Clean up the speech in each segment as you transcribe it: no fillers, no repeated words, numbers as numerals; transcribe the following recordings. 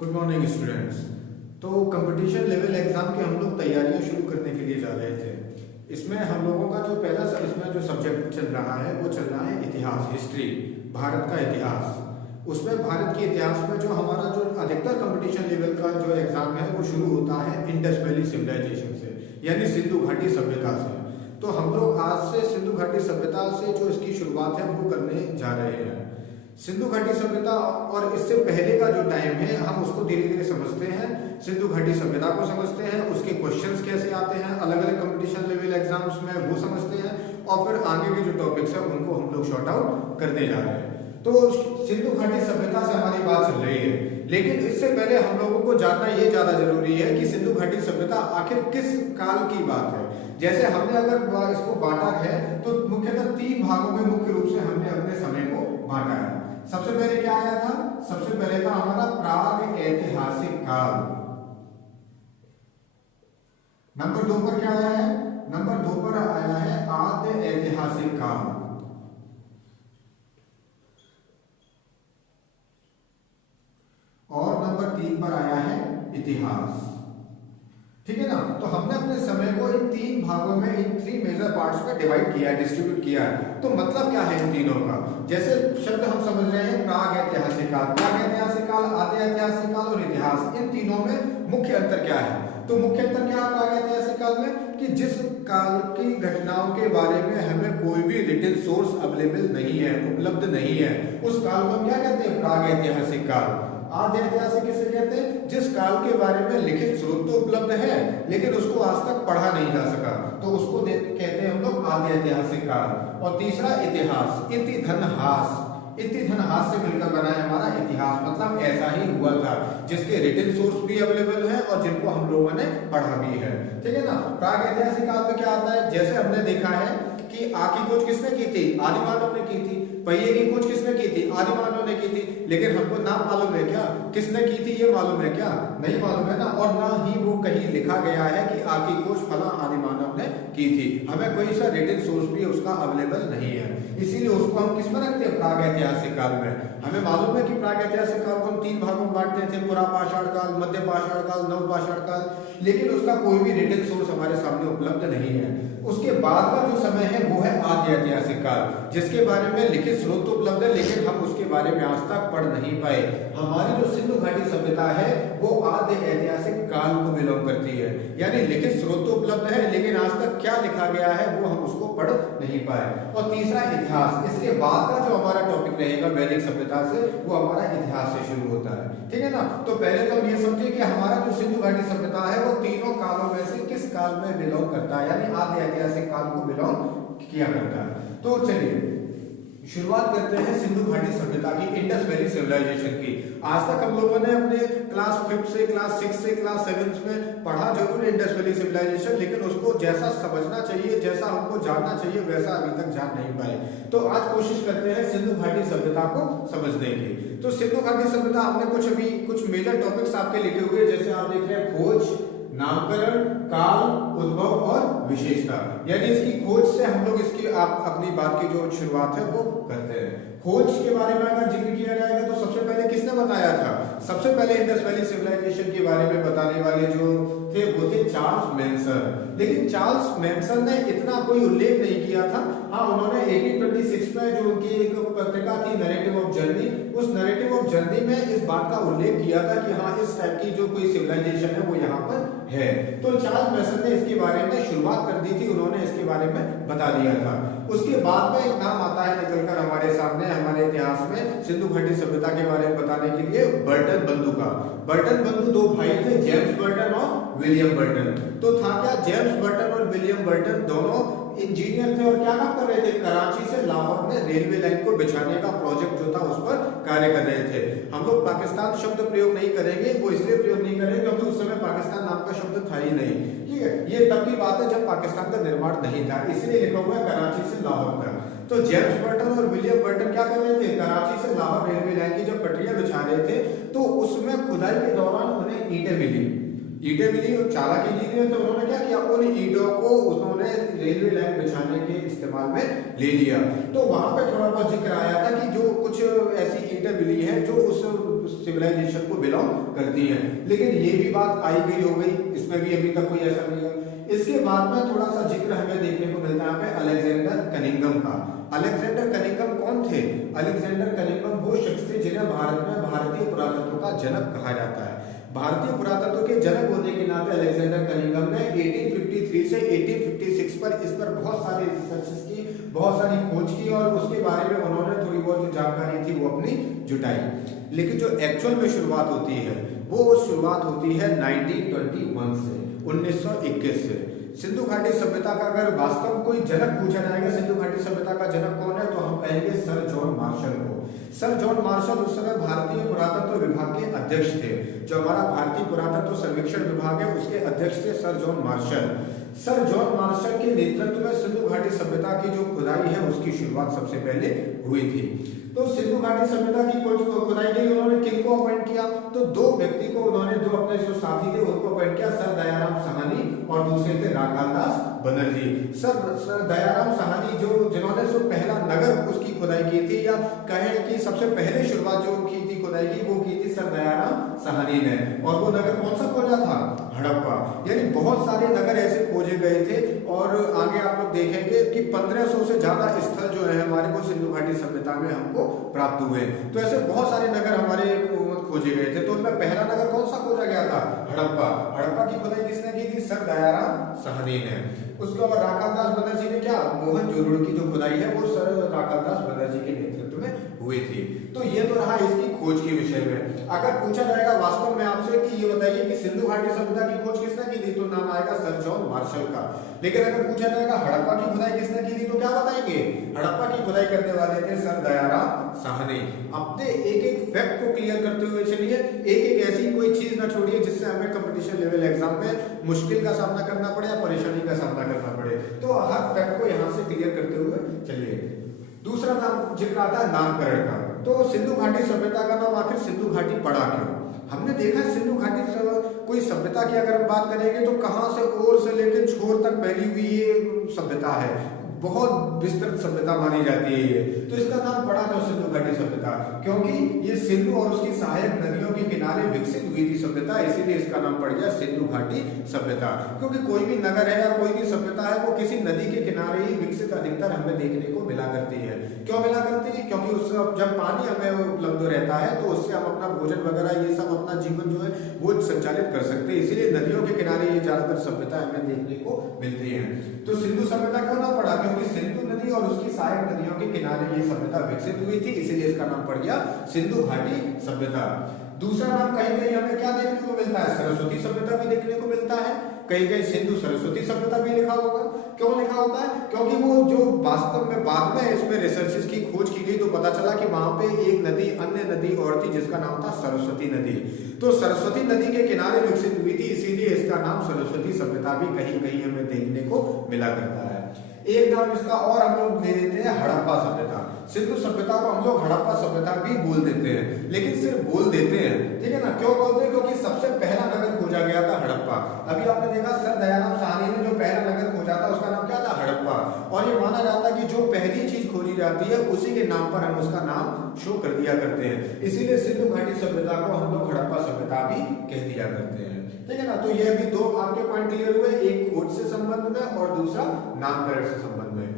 Good morning students. तो competition level exam की हम लोग तैयारियां शुरू करने के लिए जा रहे थे। इसमें हम लोगों का जो पहला इसमें जो सब्जेक्ट चल रहा है वो चल रहा है इतिहास, हिस्ट्री, भारत का इतिहास। उसमें भारत के इतिहास में जो हमारा जो अधिकतर कंपटीशन लेवल का जो एग्जाम है वो शुरू होता है इंडस वैली सिविलाइजेशन से, यानी सिंधु घाटी सभ्यता से। तो हम लोग आज से सिंधु घाटी सभ्यता से जो इसकी शुरुआत है वो करने जा रहे हैं। सिंधु घाटी सभ्यता और इससे पहले का जो टाइम है हम उसको धीरे धीरे समझते हैं। सिंधु घाटी सभ्यता को समझते हैं, उसके क्वेश्चंस कैसे आते हैं अलग अलग कंपटीशन लेवल एग्जाम्स में वो समझते हैं, और फिर आगे के जो टॉपिक्स है उनको हम लोग शॉर्ट आउट करने जा रहे हैं। तो सिंधु घाटी सभ्यता से हमारी बात चल रही है, लेकिन इससे पहले हम लोगों को जानना ये ज्यादा जरूरी है कि सिंधु घाटी सभ्यता आखिर किस काल की बात है। जैसे हमने अगर इसको बांटा है तो मुख्यतः 3 भागों में मुख्य रूप से हमने अपने समय को बांटा है। सबसे पहले क्या आया था? सबसे पहले था हमारा प्राग ऐतिहासिक काल। नंबर 2 पर क्या आया है? नंबर 2 पर आया है आद्य ऐतिहासिक काल। और नंबर 3 पर आया है इतिहास। ठीक है ना? तो हमने अपने समय को इन 3 भागों में, इन 3 मेजर पार्ट्स में डिवाइड किया है, डिस्ट्रीब्यूट किया है। तो मतलब क्या है इन तीनों का? जैसे शब्द हम समझ रहे हैं प्राग ऐतिहासिक काल, प्राग ऐतिहासिक काल, आद्य ऐतिहासिक काल और इतिहास। इन तीनों में मुख्य अंतर क्या है? तो मुख्य अंतर क्या है प्राग ऐतिहासिक काल में? कि जिस काल की घटनाओं के बारे में हमें कोई भी रिटन सोर्स अवेलेबल नहीं है, उपलब्ध नहीं है, उस काल को हम क्या कहते हैं? प्राग ऐतिहासिक काल। आद्य ऐतिहासिक किसे कहते हैं? जिस काल के बारे में लिखित स्रोत तो उपलब्ध है लेकिन उसको आज तक पढ़ा नहीं जा सका, तो उसको कहते हैं हम लोग आद्य ऐतिहासिक काल। और तीसरा इतिहास, इति धन हास, इति धन हास से मिलकर बना है हमारा इतिहास। मतलब ऐसा ही हुआ था जिसके रिटन सोर्स भी अवेलेबल है और जिनको हम लोगों ने पढ़ा भी है। ठीक है ना? प्राग ऐतिहासिक काल में क्या आता है? जैसे हमने देखा है कि आग की खोज किसने की थी? आदि मानव ने की थी। पहिए की खोज किसने की थी? आदि मानव ने की थी। लेकिन हमको नाम मालूम है क्या किसने की थी? ये मालूम है क्या? नहीं मालूम है ना। और ना ही वो कहीं लिखा गया है कि आग की खोज फला आदि मानव ने की थी। हमें कोई सा रिटन सोर्स भी उसका अवेलेबल नहीं है, इसीलिए उसको हम किस में रखते हैं? प्राग ऐतिहासिक काल में। हमें मालूम है कि प्राग ऐतिहासिक काल को हम 3 भागों में बांटते थे, पुरा पाषाण काल, मध्य पाषाण काल, नव पाषाण काल। लेकिन उसका कोई भी रिटन सोर्स हमारे सामने उपलब्ध नहीं है। उसके बाद का जो समय है वो है आद्य ऐतिहासिक काल, जिसके बारे में लिखित स्रोत तो उपलब्ध है लेकिन हम उसके बारे में आज तक पढ़ नहीं पाए। हमारी जो सिंधु घाटी सभ्यता है वो आद्य ऐतिहासिक काल को बिलोंग करती है, यानी लिखित स्रोत तो उपलब्ध है लेकिन आज तक क्या लिखा गया है वो हम उसको पढ़ नहीं पाए। और तीसरा इतिहास, इसके बाद का जो हमारा टॉपिक रहेगा वैदिक सभ्यता से, वो हमारा इतिहास से शुरू होता है। ठीक है ना? तो पहले तो हम ये समझे कि हमारा जो सिंधु घाटी सभ्यता है वो तीनों कालों में से किस काल में बिलोंग करता है, यानी आद्य ऐतिहासिक काल को बिलोंग किया करता है। तो चलिए शुरुआत करते हैं सिंधु घाटी सभ्यता की, इंडस वैली सिविलाइजेशन की। आज तक हम लोगों ने अपने क्लास 5 से क्लास 6 से क्लास 7 में पढ़ा जरूर इंडस वैली सिविलाइजेशन, लेकिन उसको जैसा समझना चाहिए, जैसा हमको जानना चाहिए, वैसा अभी तक जान नहीं पाए। तो आज कोशिश करते हैं सिंधु घाटी सभ्यता को समझने की। तो सिंधु घाटी सभ्यता हमने कुछ मेजर टॉपिक्स आपके लिखे हुए, जैसे आप देख रहे हैं खोज, नामकरण, काल, उद्भव और विशेषता। यानी इसकी खोज से हम लोग इसकी आप अपनी बात की जो शुरुआत है वो करते हैं। खोज के बारे में अगर जिक्र किया जाएगा तो सबसे पहले किसने बताया था? सबसे पहले इंडस वैली सिविलाइजेशन के बारे में बताने वाले जो थे वो थे चार्ल्स मैनसन। लेकिन चार्ल्स मैनसन ने इतना कोई उल्लेख नहीं किया था। हाँ, उन्होंने 1826 में जो उनकी एक पत्रिका थी नरेटिव ऑफ जर्नी, उस नरेटिव ऑफ जर्नी में इस बात का उल्लेख किया था कि हाँ इस टाइप की जो कोई सिविलाइजेशन है वो यहाँ पर है। तो चार्ल्स मैनसन ने इसके बारे में शुरुआत कर दी थी, उन्होंने इसके बारे में बता दिया था। उसके बाद में एक नाम आता है निकलकर हमारे सामने हमारे इतिहास में सिंधु घाटी सभ्यता के बारे में बताने के लिए, बर्टन बंधु का। बर्टन बंधु 2 भाई थे, जेम्स बर्टन और विलियम बर्टन। तो था क्या, जेम्स बर्टन और विलियम बर्टन दोनों इंजीनियर थे और क्या काम कर रहे थे? कराची से लाहौर में रेलवे लाइन को बिछाने का प्रोजेक्ट जो था उस पर कार्य कर रहे थे। हम लोग पाकिस्तान शब्द प्रयोग नहीं करेंगे, वो इसलिए प्रयोग नहीं करेंगे क्योंकि उस समय पाकिस्तान नाम का शब्द था ही नहीं। ठीक है, ये तब की बात है जब पाकिस्तान का निर्माण नहीं था, इसलिए लिखा हुआ है कराची से लाहौर तक। तो जेम्स बर्टन और विलियम बर्टन क्या कर रहे थे? कराची से लाहौर रेलवे लाइन की जब पटरियां बिछा रहे थे तो उसमें खुदाई के दौरान उन्हें ईंटें मिली और चालाक इंजीनियर, तो उन्होंने क्या किया? उन ईंटों को उन्होंने रेलवे लाइन बिछाने के इस्तेमाल में ले लिया। तो वहां पे थोड़ा बहुत जिक्र आया था कि जो कुछ ऐसी ईंटें मिली हैं जो उस सिविलाइजेशन को बिलोंग करती है। लेकिन ये भी बात आई गई हो गई, इसमें भी अभी तक कोई ऐसा नहीं है। इसके बाद में थोड़ा सा जिक्र हमें देखने को मिलता है यहाँ पे अलेक्जेंडर कनिंघम का। अलेक्जेंडर कनिंघम कौन थे? अलेक्जेंडर कनिंघम वो शख्स थे जिन्हें भारत में भारतीय पुरातत्व का जनक कहा जाता है। भारतीय पुरातत्व के जनक होने के नाते अलेक्जेंडर कनिंघम ने 1853 से 1856 पर इस पर बहुत सारे रिसर्चेस की, बहुत सारी खोज की और उसके बारे में उन्होंने थोड़ी बहुत जो जानकारी थी वो अपनी जुटाई। लेकिन जो एक्चुअल में शुरुआत होती है वो शुरुआत होती है 1921 से, 1921 से। सिंधु घाटी सभ्यता का अगर वास्तव में कोई जनक पूछा जाएगा, सिंधु घाटी सभ्यता का जनक कौन है, तो हम कहेंगे सर जॉन मार्शल को। सर जॉन मार्शल उस समय भारतीय पुरातत्व विभाग के अध्यक्ष थे। जो हमारा भारतीय पुरातत्व सर्वेक्षण विभाग है उसके अध्यक्ष थे sir John Marshall. Sir John Marshall के नेतृत्व में सिंधु घाटी सभ्यता की जो खुदाई है उसकी शुरुआत सबसे पहले हुई थी। तो सिंधु घाटी सभ्यता की खुदाई के लिए उन्होंने किनको अपॉइंट किया? तो दो व्यक्ति को उन्होंने, दो अपने जो साथी थे उनको अपॉइंट किया, सर दयाराम साहनी और दूसरे थे राखालदास बनर्जी। सर दयाराम साहनी जिन्होंने जो पहला नगर उसकी खुदाई की थी, या कहें कि सबसे पहले शुरुआत जो की थी खुदाई की वो की थी सर दयाराम साहनी ने। और वो नगर कौन सा खोजा था? हड़प्पा। यानी बहुत सारे नगर ऐसे खोजे गए थे और आगे आप लोग देखेंगे कि 1500 से ज्यादा स्थल जो है हमारे को सिंधु घाटी सभ्यता में हमको प्राप्त हुए। तो ऐसे बहुत सारे नगर हमारे खोजे गए थे। तो उनमें पहला नगर कौन सा खोजा गया था? हड़प्पा। हड़प्पा की खुदाई किसने की थी? सर दयाराम साहनी ने। उसके बाद राखालदास बनर्जी ने क्या, मोहनजोदड़ो की जो खुदाई है वो सर राखालदास बनर्जी के नेतृत्व में हुई थी। तो ये तो रहा इसकी खोज के विषय में। अगर पूछा जाएगा वास्तव में आपसे कि ये बताइए कि सिंधु घाटी सभ्यता की खोज किसने की थी, तो नाम आएगा सर जॉन मार्शल का। लेकिन अगर पूछा जाएगा हड़प्पा की खुदाई किसने की थी, तो क्या बताएंगे? हड़प्पा की खुदाई करने वाले थे सर दयाराम साहनी। अपने एक एक फैक्ट को क्लियर करते हुए चलिए, एक एक ऐसी कोई चीज ना छोड़िए जिससे हमें कंपटीशन लेवल एग्जाम में मुश्किल का सामना करना पड़े या परेशानी का सामना करना पड़े। तो हर फैक्ट को यहाँ से क्लियर करते हुए चलिए। दूसरा नाम जिक्र आता है नामकरण का। तो सिंधु घाटी सभ्यता का नाम आखिर सिंधु घाटी पड़ा क्यों? हमने देखा सिंधु घाटी कोई सभ्यता की अगर हम बात करेंगे तो कहां से ओर से लेकर छोर तक फैली हुई ये सभ्यता है, बहुत विस्तृत सभ्यता मानी जाती है ये। तो इसका नाम पड़ा था सिंधु घाटी सभ्यता, क्योंकि ये सिंधु और उसकी सहायक नदियों के किनारे विकसित हुई थी सभ्यता, इसीलिए इसका नाम पड़ गया सिंधु घाटी सभ्यता। क्योंकि कोई भी नगर है या कोई भी सभ्यता है वो किसी नदी के किनारे ही विकसित अधिकतर हमें देखने को मिला करती है। क्यों मिला करती है? क्योंकि उस जब पानी हमें उपलब्ध रहता है तो उससे हम अपना भोजन वगैरह ये सब अपना जीवन जो है वो संचालित कर सकते हैं। इसीलिए नदियों के किनारे ये ज्यादातर सभ्यता हमें देखने को मिलती है। तो सिंधु सभ्यता क्यों ना पड़ा? क्योंकि सिंधु नदी और उसकी सहायक नदियों के किनारे ये सभ्यता विकसित हुई थी, इसीलिए इसका नाम पड़ गया सिंधु घाटी सभ्यता। दूसरा नाम कहीं कहीं हमें क्या देखने को मिलता है? सरस्वती सभ्यता भी देखने को मिलता है। कहीं कहीं सिंधु सरस्वती सभ्यता भी लिखा होगा। क्यों लिखा होता है? क्योंकि वो जो वास्तव में बाद में इसमें रिसर्चेस की खोज की गई तो पता चला कि वहां पे एक नदी, अन्य नदी और थी जिसका नाम था सरस्वती नदी। तो सरस्वती नदी के किनारे विकसित हुई थी, इसीलिए इसका नाम सरस्वती सभ्यता भी कहीं कहीं हमें देखने को मिला करता है। एक नाम इसका और हम लोग दे देते हैं हड़प्पा सभ्यता। सिंधु सभ्यता को हम लोग हड़प्पा सभ्यता भी बोल देते हैं, लेकिन सिर्फ बोल देते हैं, ठीक है ना। क्यों बोलते हैं? क्योंकि सबसे पहला नगर खोजा गया था हड़प्पा। अभी आपने देखा सर दयाराम साहनी ने जो पहला नगर खोजा था उसका नाम क्या था? हड़प्पा। और ये माना जाता है कि जो पहली चीज खोजी जाती है उसी के नाम पर हम उसका नाम शो कर दिया करते हैं, इसीलिए सिंधु घाटी सभ्यता को हम लोग हड़प्पा सभ्यता भी कह दिया करते हैं, ठीक है ना। तो ये भी दो आपके पॉइंट क्लियर हुए, एक खोज से संबंध में और दूसरा नामकरण से संबंध में।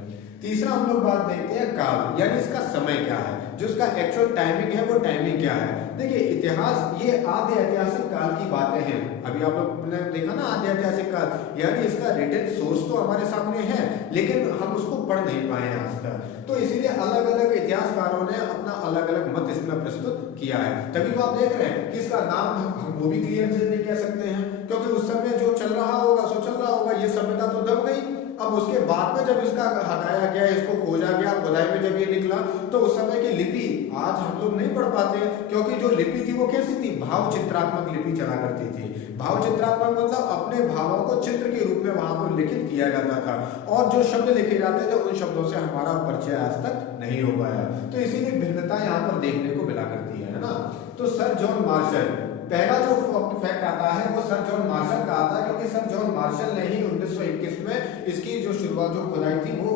तीसरा हम लोग बात देखते हैं काल, यानी इसका समय क्या है, जो इसका एक्चुअल टाइमिंग है वो टाइमिंग क्या है। देखिए इतिहास ये आद्य ऐतिहासिक काल की बातें हैं। अभी आप लोग ने देखा ना आद्य ऐतिहासिक काल, यानी इसका रिटन सोर्स तो हमारे सामने है लेकिन हम उसको पढ़ नहीं पाए आज तक। तो इसीलिए अलग अलग इतिहासकारों ने अपना अलग अलग मत इसमें प्रस्तुत किया है। तभी तो आप देख रहे हैं कि इसका नाम हम वो भी क्लियर से नहीं कह सकते हैं, क्योंकि उस समय जो चल रहा होगा सो चल रहा होगा, ये सभ्यता तो दब गई। अब उसके बाद में जब इसका हटाया गया, इसको खोजा गया, खुदाई में जब ये निकला तो उस समय की लिपि आज हम लोग नहीं पढ़ पाते हैं, क्योंकि जो लिपि थी वो कैसी थी? भाव चित्रात्मक लिपि चला करती थी। भाव चित्रात्मक मतलब अपने भावों को चित्र के रूप में वहां पर लिखित किया जाता था, और जो शब्द लिखे जाते थे उन शब्दों से हमारा परिचय आज तक नहीं हो पाया। तो इसीलिए भिन्नता यहाँ पर देखने को मिला करती है ना। तो सर जॉन मार्शल, पहला जो फैक्ट आता है वो सर जॉन मार्शल का आता है, क्योंकि सर जॉन मार्शल ने ही 1921 में इसकी जो शुरुआत जो खुदाई थी वो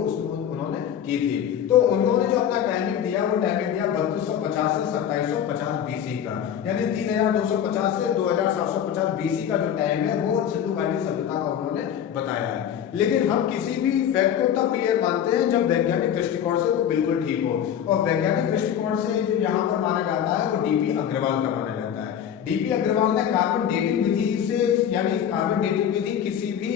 उन्होंने की थी। तो उन्होंने जो अपना टाइमिंग दिया वो टाइमिंग दिया 3250 से 2750 बीसी का, यानी 3250 से 2750 बीसी का जो टाइम है वो सिंधु घाटी सभ्यता का उन्होंने बताया है। लेकिन हम किसी भी फैक्ट को तब क्लियर मानते हैं जब वैज्ञानिक दृष्टिकोण से वो बिल्कुल ठीक हो, और वैज्ञानिक दृष्टिकोण से जो यहाँ पर माना जाता है वो डीपी अग्रवाल का माना जाता है। डीपी अग्रवाल ने कार्बन डेटिंग विधि से, यानी कार्बन डेटिंग विधि किसी भी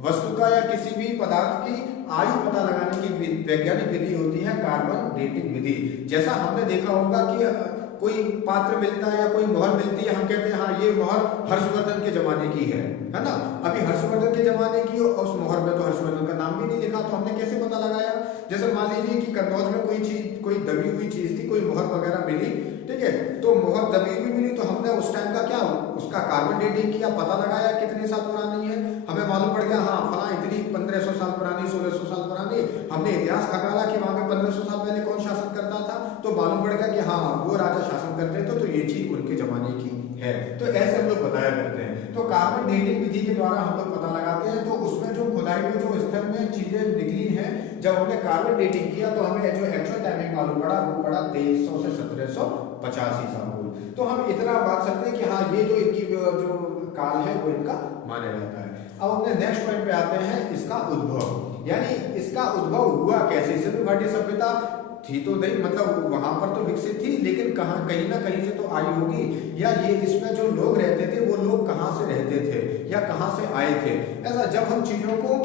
वस्तु का या किसी भी पदार्थ की आयु पता लगाने की वैज्ञानिक विधि होती है कार्बन डेटिंग विधि। जैसा हमने देखा होगा कि कोई पात्र मिलता है या कोई मोहर मिलती है, हम कहते हैं हाँ ये मोहर हर्षवर्धन के जमाने की है ना। अभी हर्षवर्धन के जमाने की और उस मोहर में तो हर्षवर्धन का नाम भी नहीं लिखा, तो हमने कैसे पता लगाया? जैसे मान लीजिए कि कन्नौज में कोई चीज, कोई दबी हुई चीज थी, कोई मोहर वगैरह मिली, ठीक है, तो मोहर दबी हुई मिली तो हमने उस टाइम का क्या, उसका कार्बन डेटिंग किया, पता लगाया कितने साल पुरानी है, हमें मालूम पड़ गया हाँ फला इतनी 1500 साल पुरानी, 1600 साल पुरानी। हमने इतिहास खंगाला कि वहां पे 1500 साल पहले कौन शासन करता था, तो मालूम पड़ गया कि हाँ वो राजा शासन करते थे, तो ये चीज उनके जमाने की है। तो ऐसे हम लोग बताया करते हैं। तो कार्बन डेटिंग विधि के द्वारा हम लोग पता लगाते हैं। तो उसमें जो खुदाई में जो स्तर में चीजें निकली हैं, जब हमने कार्बन डेटिंग किया तो हमें जो एक्चुअल टाइमिंग मालूम पड़ा वो पड़ा 2300 से 1785 साल। तो हम इतना बात सकते हैं कि हाँ ये जो इनकी जो काल है वो इनका माना जाता है। अब अपने नेक्स्ट पॉइंट पे आते हैं, इसका उद्भव, यानी इसका उद्भव हुआ कैसे। सिंधु घाटी सभ्यता थी तो नहीं, मतलब वहां पर तो विकसित थी, लेकिन कहाँ कहीं ना कहीं से तो आई होगी, या ये इसमें जो लोग रहते थे वो लोग कहाँ से रहते थे या कहाँ से आए थे। ऐसा जब हम चीजों को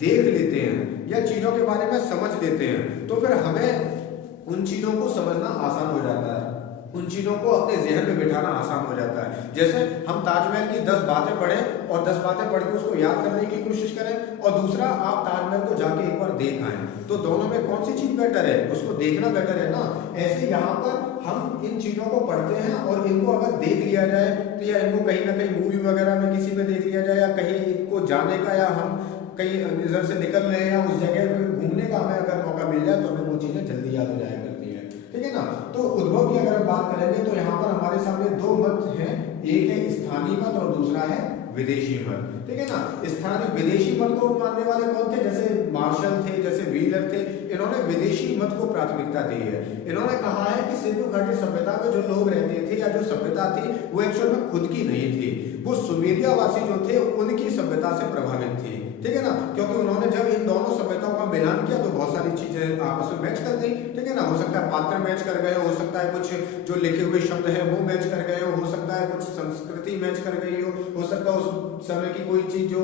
देख लेते हैं या चीजों के बारे में समझ लेते हैं तो फिर हमें उन चीजों को समझना आसान हो जाता है, उन चीजों को अपने जहन में बिठाना आसान हो जाता है। जैसे हम ताजमहल की 10 बातें पढ़ें और 10 बातें पढ़ के उसको याद करने की कोशिश करें, और दूसरा आप ताजमहल को जाके एक बार देख आए, तो दोनों में कौन सी चीज बेटर है? उसको देखना बेटर है ना। ऐसे यहाँ पर हम इन चीजों को पढ़ते हैं और इनको अगर देख लिया जाए तो, या इनको कहीं ना कहीं मूवी वगैरह में किसी में देख लिया जाए, या कहीं इनको जाने का, या हम कहीं इधर से निकल रहे हैं या उस जगह पे घूमने का हमें अगर मौका मिल जाए तो हमें वो चीजें जल्दी याद हो जाया करती है, ठीक है ना। तो उद्भव की अगर हम बात करेंगे तो यहाँ पर हमारे सामने दो मत हैं, एक है स्थानीय मत और दूसरा है विदेशी मत, ठीक है ना। स्थानीय विदेशी मत को मानने वाले कौन थे? जैसे मार्शल थे, जैसे व्हीलर थे, इन्होंने विदेशी मत को प्राथमिकता दी है। इन्होंने कहा है कि सिंधु घाटी सभ्यता में जो लोग रहते थे या जो सभ्यता थी वो एक्चुअल में खुद की नहीं थी, वो सुमेरिया वासी जो थे उनकी सभ्यता से प्रभावित थी, ठीक है ना। क्योंकि उन्होंने जब इन दोनों सभ्यताओं का मिलान किया तो बहुत सारी चीजें आपस में मैच कर गई, ठीक है ना। हो सकता है पात्र मैच कर गए, हो सकता है कुछ जो लिखे हुए शब्द हैं वो मैच कर गए, हो सकता है कुछ संस्कृति मैच कर गई हो सकता है उस समय की कोई चीज जो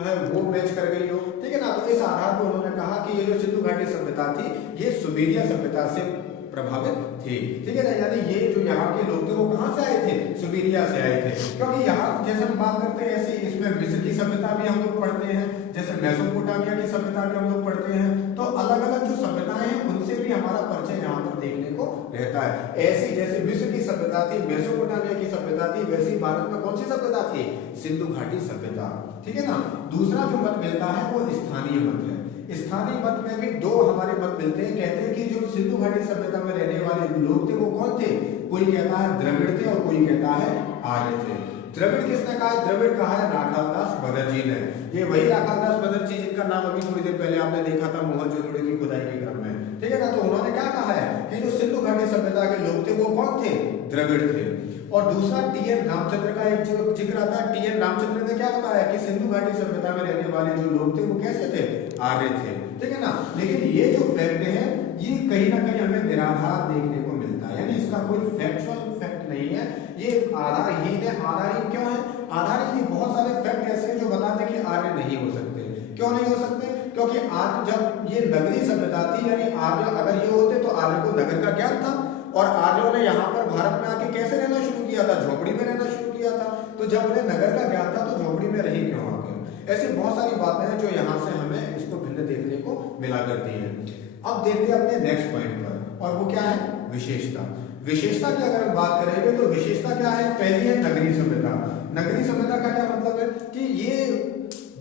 है वो मैच कर गई हो, ठीक है ना। तो इस आधार पर उन्होंने कहा कि ये जो सिंधु घाटी सभ्यता थी ये सुमेरिया सभ्यता से प्रभावित थी, ठीक है ना। यानी ये जो यहाँ के लोग थे वो कहाँ से आए थे? सुमेरिया से आए थे। क्योंकि यहाँ जैसे हम बात करते हैं ऐसे इसमें मिस्र की सभ्यता भी हम लोग पढ़ते हैं, जैसे मेसोपोटामिया की सभ्यता भी हम लोग पढ़ते हैं। तो अलग अलग जो सभ्यताएं हैं उनसे भी हमारा परिचय यहाँ पर देखने को रहता है। ऐसी जैसे मिस्र की सभ्यता थी, मेसोपोटामिया की सभ्यता थी, वैसी भारत में कौन सी सभ्यता थी? सिंधु घाटी सभ्यता, ठीक है ना। दूसरा जो मत मिलता है वो स्थानीय मत है। स्थानीय मत में भी दो हमारे मत मिलते हैं। कहते हैं कि जो सिंधु घाटी सभ्यता में रहने वाले लोग थे वो कौन थे? कोई कहता है द्रविड़ थे और कोई कहता है आर्य थे। द्रविड़ किसने कहा है? द्रविड़ कहा है राखालदास बनर्जी ने। ये वही राखालदास बनर्जी जिनका नाम अभी थोड़ी देर पहले आपने देखा था मोहनजोदड़ो की खुदाई के क्रम में, ठीक है ना। तो उन्होंने क्या कहा है कि जो सिंधु घाटी सभ्यता के लोग थे वो कौन थे? द्रविड़ थे। और दूसरा टी.एन. रामचंद्र का एक जो जिक्र आता है, टी.एन. रामचंद्र ने क्या बताया कि सिंधु घाटी सभ्यता में रहने वाले जो लोग थे वो कैसे थे? आर्य थे, ठीक है ना। लेकिन ये जो फैक्ट है ये कहीं ना कहीं हमें निराधार देखने को मिलता है, यानी इसका कोई फैक्चुअल फैक्ट नहीं है, ये आधारहीन है। आधारहीन क्यों है? आधारहीन बहुत सारे फैक्ट ऐसे हैं जो बताते हैं कि आर्य नहीं हो सकते। क्यों नहीं हो सकते? क्योंकि आर्य जब ये नगरी सभ्यता थी, यानी आर्य अगर ये होते तो आर्य को नगर का ज्ञान था, और आर्यों ने यहाँ पर भारत में आके कैसे रहना शुरू किया था? झोपड़ी में रहना शुरू किया था। तो जब उन्हें नगर का ज्ञान था तो झोपड़ी में रही क्यों आके? ऐसी बहुत सारी बातें हैं जो यहाँ से हमें इसको भिन्न देखने को मिला करती है। अब देखते हैं अपने नेक्स्ट पॉइंट पर, और वो क्या है? विशेषता। विशेषता की अगर हम बात करेंगे तो विशेषता क्या है? पहली है नगरीय सभ्यता। नगरीय सभ्यता का क्या मतलब है कि ये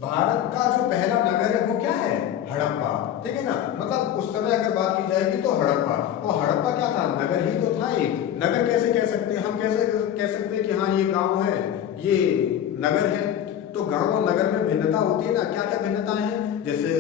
भारत का जो पहला नगर है वो क्या है? हड़प्पा, ठीक है ना। मतलब उस समय अगर बात की जाएगी तो हड़प्पा, और हड़प्पा क्या था? नगर ही तो था। एक नगर कैसे कह सकते हैं हम? कैसे कह सकते हैं कि हाँ ये गांव है, ये नगर है? तो गांव और नगर में भिन्नता होती है ना। क्या क्या भिन्नताएं हैं? जैसे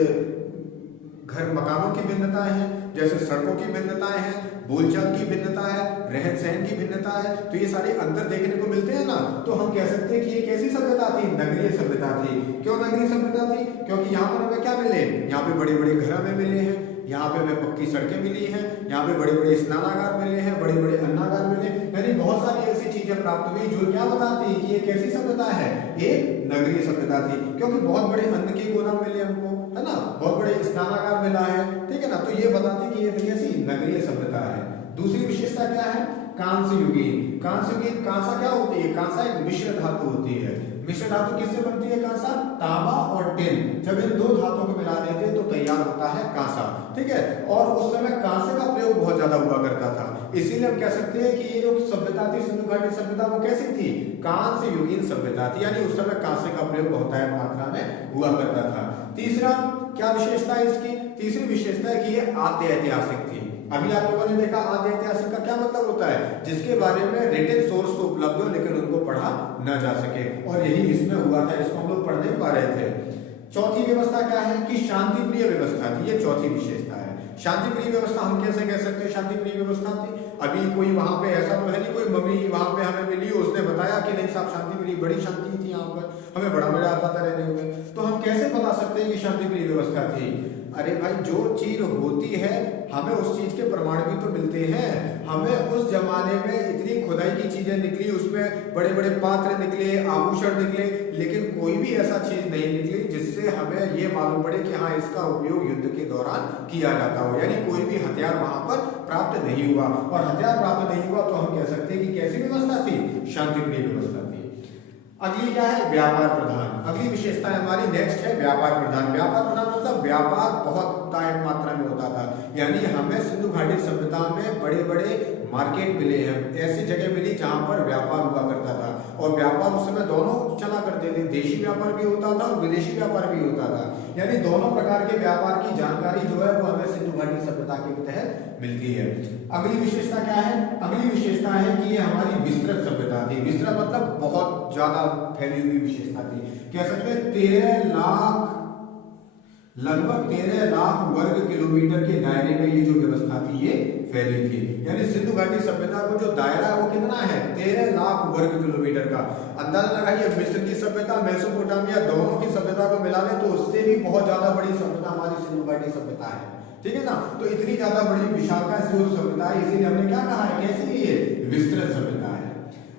घर मकानों की भिन्नताएं हैं, जैसे सड़कों की भिन्नताएं हैं, बोलचाल की भिन्नता है, रहन सहन की भिन्नता है, तो ये सारे अंतर देखने को मिलते हैं ना। तो हम कह सकते हैं कि ये कैसी सभ्यता थी? नगरीय सभ्यता थी। क्यों नगरीय सभ्यता थी? क्योंकि यहाँ पर हमें क्या मिले? यहाँ पे बड़े बड़े घर हमें मिले हैं, यहाँ पे हमें पक्की सड़कें मिली हैं, यहाँ पे बड़े बड़े स्नानागार मिले हैं, बड़े बड़े अन्नागार मिले, यानी बहुत सारी ऐसी चीजें प्राप्त हुई जो क्या बताती है कि ये कैसी सभ्यता है? ये नगरीय सभ्यता थी। क्योंकि बहुत बड़े अन्न के गोदाम मिले हमको, है ना, बहुत बड़े स्नानागार मिला है, ठीक है ना, तो ये बताती है कि ये कैसी नगरीय सभ्यता है। दूसरी विशेषता क्या है? कांस्य युगीन। कांस्य युगीन, कांसा क्या होती है? कांसा एक मिश्र धातु होती है। मिश्र धातु किससे बनती है? कांसा, तांबा और टिन, जब इन दो धातुओं को मिला देते हैं तो तैयार होता है कांसा, ठीक है। और उस समय कांसे का प्रयोग बहुत ज्यादा हुआ करता था, इसीलिए हम कह सकते हैं कि ये जो सभ्यता थी, सिंधु घाटी सभ्यता, वो कैसी थी? कांस्य युगीन सभ्यता थी, यानी उस समय कांसे का प्रयोग बहुत मात्रा में हुआ करता था। तीसरा क्या विशेषता है इसकी? तीसरी विशेषता है कि ये आद्य ऐतिहासिक थी। अभी आप लोगों ने देखा आद्य ऐतिहासिक का क्या मतलब होता है? जिसके बारे में रिटन सोर्स तो उपलब्ध हो लेकिन उनको पढ़ा न जा सके, और यही इसमें हुआ था, इसको हम लोग पढ़ नहीं पा रहे थे। चौथी व्यवस्था क्या है? कि शांति प्रिय व्यवस्था थी, ये चौथी विशेषता है। शांति प्रिय व्यवस्था हम कैसे कह सकते हैं शांति प्रिय व्यवस्था थी? अभी कोई वहां पे ऐसा तो है नहीं कोई मम्मी वहां पे हमें मिली, उसने बताया कि नहीं साहब शांति प्रिय, बड़ी शांति थी यहाँ पर, हमें बड़ा मजा आता था रहने में, तो हम कैसे बता सकते हैं कि शांति प्रिय व्यवस्था थी? अरे भाई, जो चीज होती है हमें उस चीज के प्रमाण भी तो मिलते हैं। हमें उस जमाने में इतनी खुदाई की चीजें निकली, उसमें बड़े बड़े पात्र निकले, आभूषण निकले, लेकिन कोई भी ऐसा चीज नहीं निकली जिससे हमें ये मालूम पड़े कि हाँ इसका उपयोग युद्ध के दौरान किया जाता हो, यानी कोई भी हथियार वहां पर प्राप्त नहीं हुआ। और हथियार प्राप्त नहीं हुआ तो हम कह सकते हैं कि कैसी व्यवस्था थी? शांतिप्रिय व्यवस्था थी। अगली क्या है? व्यापार प्रधान। अगली विशेषता हमारी नेक्स्ट है व्यापार प्रधान। व्यापार प्रधान मतलब व्यापार बहुत मात्रा में होता था, यानी हमें सिंधु घाटी सभ्यता में बड़े बड़े मार्केट मिले हैं, ऐसी जगह मिली जहां पर व्यापार हुआ करता था, और व्यापार उस समय दोनों चला करते थे, देशी व्यापार भी होता था और विदेशी व्यापार भी होता था, यानी दोनों प्रकार के व्यापार की जानकारी जो है वो हमें सिंधु घाटी सभ्यता के तहत मिलती है। अगली विशेषता क्या है? अगली विशेषता है कि ये हमारी विस्तृत सभ्यता थी। विस्तृत मतलब बहुत ज्यादा फैली हुई विशेषता थी, कह सकते हैं लगभग 13 लाख वर्ग किलोमीटर के दायरे में ये जो व्यवस्था थी ये फैली थी, यानी सिंधु घाटी सभ्यता को जो दायरा है वो कितना है? 13 लाख वर्ग किलोमीटर का। अंदाजा लगाइए, मिस्र की सभ्यता, मेसोपोटामिया, दोनों की सभ्यता को मिला लें तो उससे भी बहुत ज्यादा बड़ी सभ्यता हमारी सिंधु घाटी सभ्यता है, ठीक है ना। तो इतनी ज्यादा बड़ी विशालता सभ्यता है, इसीलिए हमने क्या कहा है? कैसी ये विस्तृत सभ्यता है।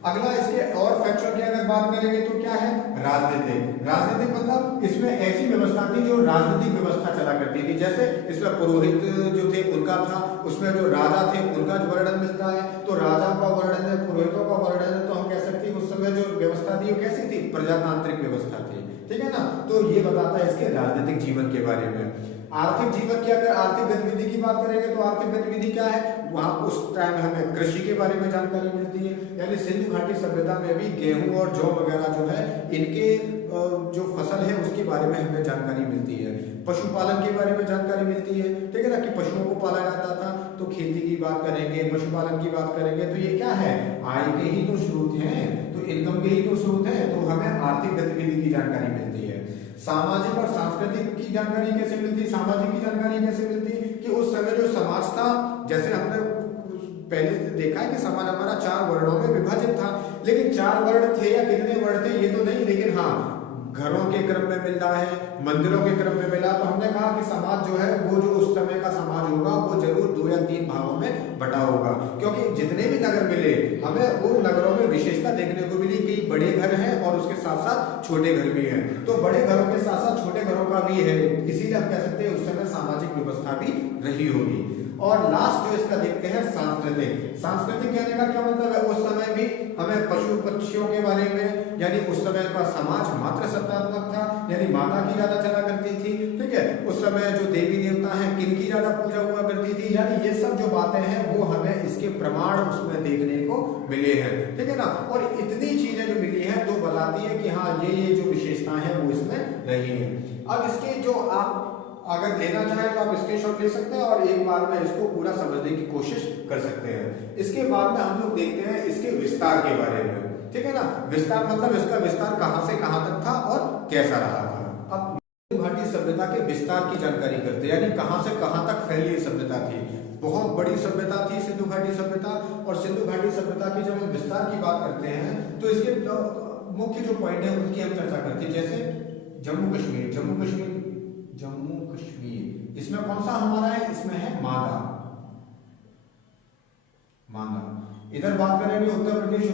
अगला इसके और फैक्चर की अगर बात करेंगे तो क्या है? राजनीतिक। राजनीतिक मतलब इसमें ऐसी व्यवस्था थी जो राजनीतिक व्यवस्था चला करती थी, जैसे इसमें पुरोहित जो थे उनका था, उसमें जो राजा थे उनका जो वर्णन मिलता है, तो राजा का वर्णन है, पुरोहितों का वर्णन है, तो हम कह सकते हैं उस समय जो व्यवस्था थी वो कैसी थी? प्रजातांत्रिक व्यवस्था थी, ठीक है ना। तो ये बताता है इसके राजनीतिक जीवन के बारे में। आर्थिक जीवन की अगर आर्थिक गतिविधि की बात करेंगे तो आर्थिक गतिविधि क्या है? वहां उस टाइम हमें कृषि के बारे में जानकारी मिलती है, यानी सिंधु घाटी सभ्यता में भी गेहूं और जौ वगैरह जो है इनके जो फसल है उसके बारे में हमें जानकारी मिलती है। पशुपालन के बारे में जानकारी मिलती है, ठीक है ना, कि पशुओं को पाला जाता था। तो खेती की बात करेंगे, पशुपालन की बात करेंगे तो ये क्या है? आय के ही तो स्रोत हैं, तो इनकम के ही तो स्रोत है, तो हमें आर्थिक गतिविधि की जानकारी मिलती है। सामाजिक और सांस्कृतिक की जानकारी कैसे मिलती है? सामाजिक की जानकारी कैसे मिलती है? कि उस समय जो समाज था, जैसे हमने पहले देखा है कि समाज हमारा 4 वर्णों में विभाजित था, लेकिन 4 वर्ण थे या कितने वर्ण थे ये तो नहीं, लेकिन हाँ घरों के क्रम में मिलता है, मंदिरों के क्रम में मिला, तो हमने कहा कि समाज जो है वो जो उस समय का समाज होगा वो जरूर 2 या 3 भागों में बटा होगा, क्योंकि जितने भी नगर मिले हमें वो नगरों में विशेषता देखने को मिली कि बड़े घर हैं और उसके साथ साथ छोटे घर भी हैं, तो बड़े घरों के साथ साथ छोटे घरों का भी है, इसीलिए हम कह सकते हैं उस समय सामाजिक व्यवस्था भी रही होगी। और लास्ट जो इसका देखते हैं सांस्कृतिक। सांस्कृतिक कहने का क्या मतलब है? उस समय भी हमें पशु पक्षियों के बारे में, यानी उस समय का समाज मात्र सत्तात्मक था, यानी माता की ज्यादा चला करती थी, ठीक है। उस समय जो देवी देवता हैं किनकी ज्यादा पूजा हुआ करती थी, यानी ये सब जो बातें हैं वो हमें इसके प्रमाण उसमें देखने को मिले हैं, ठीक है ना। और इतनी चीजें जो मिली हैं तो बताती है कि हाँ ये जो विशेषताएं हैं वो इसमें रही है। अब इसके जो आप अगर लेना चाहें तो आप स्क्रीनशॉट ले सकते हैं और एक बार में इसको पूरा समझने की कोशिश कर सकते हैं। इसके बाद में हम लोग देखते हैं इसके विस्तार के बारे में, ठीक है ना। विस्तार मतलब इसका विस्तार कहां से कहां तक था और कैसा रहा था। अब घाटी सभ्यता के विस्तार की जानकारी करते हैं, यानी कहां से कहां तक फैली ये सभ्यता थी। बहुत बड़ी सभ्यता थी सिंधु घाटी सभ्यता। और सिंधु घाटी सभ्यता की जब हम विस्तार की बात करते हैं तो इसके मुख्य जो पॉइंट है उसकी हम चर्चा करते हैं। जैसे जम्मू कश्मीर, इसमें कौन सा हमारा है, इसमें है मांदा। इधर बात करेंगे उत्तर प्रदेश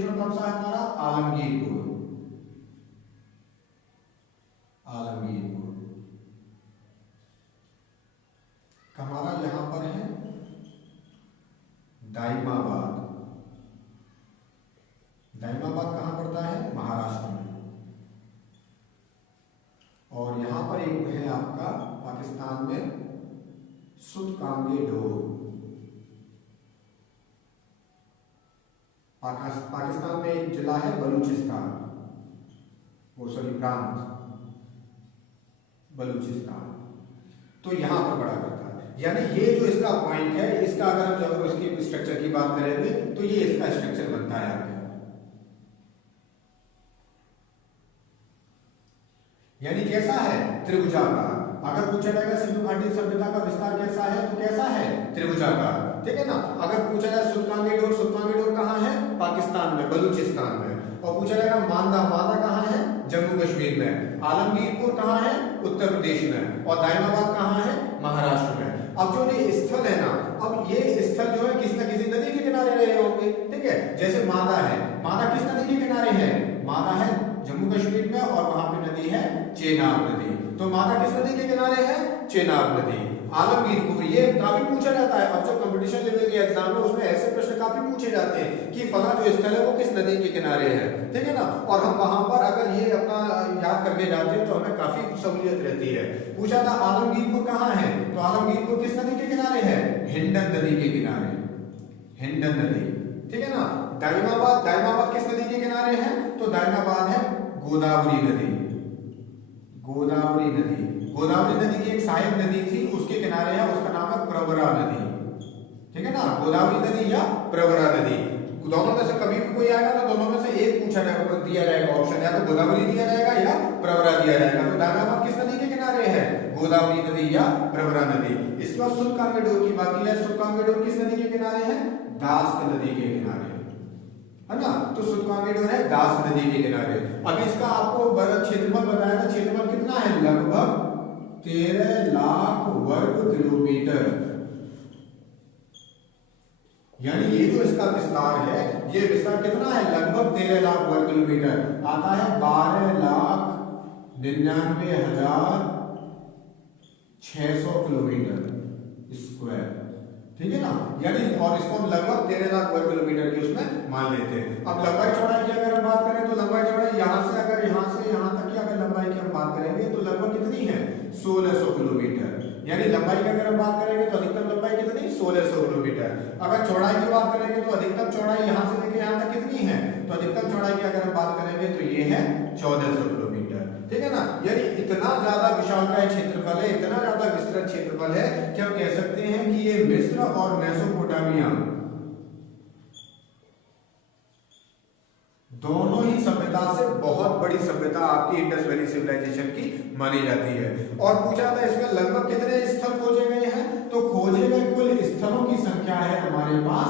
में कौन सा है हमारा, आलमगीरपुर। हमारा यहां पर है दाइमाबाद। कहां पड़ता है, महाराष्ट्र में। और यहां पर एक है आपका पाकिस्तान में सुतकांगेडोर। पाकिस्तान में एक जिला है बलूचिस्तान, प्रांत बलूचिस्तान। तो यहां पर पड़ा करता है, यानी ये जो इसका पॉइंट है, इसका अगर हम जब इसकी स्ट्रक्चर की बात करेंगे तो ये इसका स्ट्रक्चर बनता है आपका। यानी कैसा है, त्रिभुजाकार। अगर पूछा जाएगा सिंधु घाटी सभ्यता का विस्तार कैसा है, तो कैसा है, त्रिभुजाकार। ठीक है ना। अगर पूछा जाए सुतकांगेडोर कहां है, पाकिस्तान में, बलूचिस्तान में। और पूछा जाएगा मांदा कहां है, जम्मू कश्मीर में। आलमगीरपुर कहां है, उत्तर प्रदेश में। और दाइमाबाद कहां है, महाराष्ट्र में। अब जो ये स्थल है ना, अब ये स्थल जो है किसी न किसी नदी के किनारे रहे होंगे। ठीक है, जैसे मांदा है, मांदा किस नदी के किनारे है, मांदा है जम्मू कश्मीर में, और वहां पे नदी है चेनाब नदी। तो मांदा किस नदी के किनारे है, चेनाब नदी। आलमगीरपुर, ये काफी पूछा जाता है। अब जो कंपटीशन लेवल के एग्जाम है उसमें ऐसे प्रश्न काफी पूछे जाते हैं कि फला जो स्थल है वो किस नदी के किनारे है। ठीक है ना। और हम वहां पर अगर ये अपना याद करके जाते हैं तो हमें काफी सहूलियत रहती है। पूछा था आलमगीरपुर कहां है, तो आलमगीरपुर किस नदी के किनारे है, हिंडन नदी के किनारे, हिंडन नदी। ठीक है ना। दाइमाबाद किस नदी के किनारे है, तो दाइमाबाद है गोदावरी नदी। गोदावरी नदी की एक सहायक नदी थी, उसके किनारे है, उसका नाम है प्रवरा नदी। ठीक है ना। गोदावरी नदी या प्रवरा नदी, दोनों में से कभी भी कोई आएगा तो दोनों में से एक दिया जाएगा ऑप्शन, या तो गोदावरी दिया जाएगा या प्रवरा दिया जाएगा। तो दाइमाबाद किस नदी के किनारे है, गोदावरी नदी या प्रवरा नदी। इसके बाद सुतकांगेडोर की बात की जाए, सुतकांगेडोर किस नदी के किनारे है, दास्त नदी के किनारे, है ना। तो सुतकांगेडोर है दास्त नदी के किनारे। अब इसका आपको क्षेत्रफल बताया था, क्षेत्रफल कितना है, लगभग 13 लाख वर्ग किलोमीटर। यानी ये जो इसका विस्तार है, ये विस्तार कितना है, लगभग 13 लाख वर्ग किलोमीटर। आता है 12,99,600 किलोमीटर स्क्वायर। ठीक है ना। यानी और इसको हम लगभग 13 लाख वर्ग किलोमीटर की उसमें मान लेते हैं। अब लंबाई चौड़ाई की अगर हम बात करें तो लंबाई चौड़ाई यहां से यहां तक की अगर लंबाई की हम बात करेंगे तो लगभग कितनी है, 1600 किलोमीटर। यानी लंबाई की अगर हम बात करेंगे तो अधिकतम लंबाई कितनी, 1600 किलोमीटर। अगर चौड़ाई की बात करेंगे तो अधिकतम चौड़ाई यहां से लेकर यहां तक कितनी है, तो अधिकतम चौड़ाई की अगर हम बात करेंगे तो ये है 1400 किलोमीटर। ठीक है ना। यानी इतना ज्यादा विशालकाय क्षेत्रफल है, इतना ज्यादा विस्तृत क्षेत्रफल है कि हम कह सकते हैं कि ये मिस्र और मेसोपोटामिया दोनों ही सभ्यता से बहुत बड़ी सभ्यता आपकी इंडस वैली सिविलाइजेशन की मानी जाती है। और पूछा था इसमें लगभग कितने स्थल खोजे गए हैं, तो खोजे गए कुल स्थलों की संख्या है हमारे पास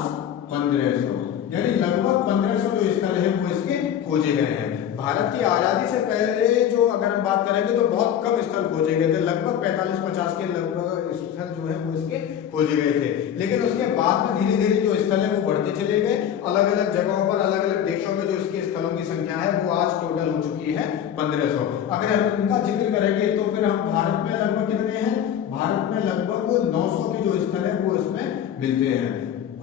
1500। यानी लगभग 1500 जो स्थल है वो इसके खोजे गए हैं। भारत की आजादी से पहले जो अगर हम बात करेंगे तो बहुत कम स्थल खोजे गए थे, लगभग 45-50 के लगभग स्थल जो है वो इसके खोजे गए थे। लेकिन उसके बाद में धीरे धीरे जो स्थल है वो बढ़ते चले गए। अलग अलग जगहों पर अलग अलग देशों में जो इसके स्थलों की संख्या है वो आज टोटल हो चुकी है 1500। अगर हम इनका जिक्र करेंगे तो फिर हम भारत में लगभग कितने हैं, भारत में लगभग 900 के जो स्थल है वो इसमें मिलते हैं।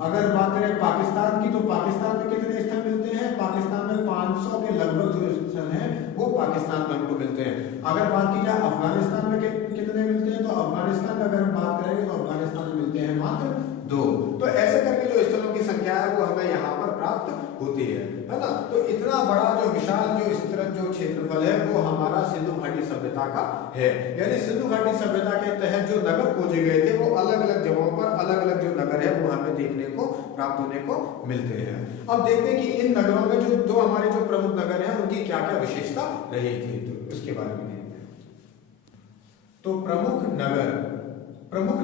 अगर बात करें पाकिस्तान की तो पाकिस्तान में कितने स्थल मिलते हैं, पाकिस्तान में 500 के लगभग जो स्थल हैं वो पाकिस्तान में हमको मिलते हैं। अगर बात की जाए अफगानिस्तान में कितने मिलते हैं, तो अफगानिस्तान में अगर हम बात करेंगे तो अफगानिस्तान में मिलते हैं मात्र 2। तो ऐसे करके जो स्थलों की संख्या है वो हमें यहाँ पर प्राप्त होती है ना। तो इतना बड़ा जो विशाल जो इस तरह जो क्षेत्रफल है वो हमारा सिंधु घाटी सभ्यता का है। यानी सिंधु घाटी सभ्यता के तहत जो नगर खोजे गए थे वो अलग अलग जगहों पर अलग अलग जो नगर है वो हमें देखने को प्राप्त होने को मिलते हैं। अब देखते हैं कि इन नगरों में जो हमारे जो प्रमुख नगर हैं उनकी क्या क्या विशेषता रही थी, तो इसके बारे में देखते हैं। तो प्रमुख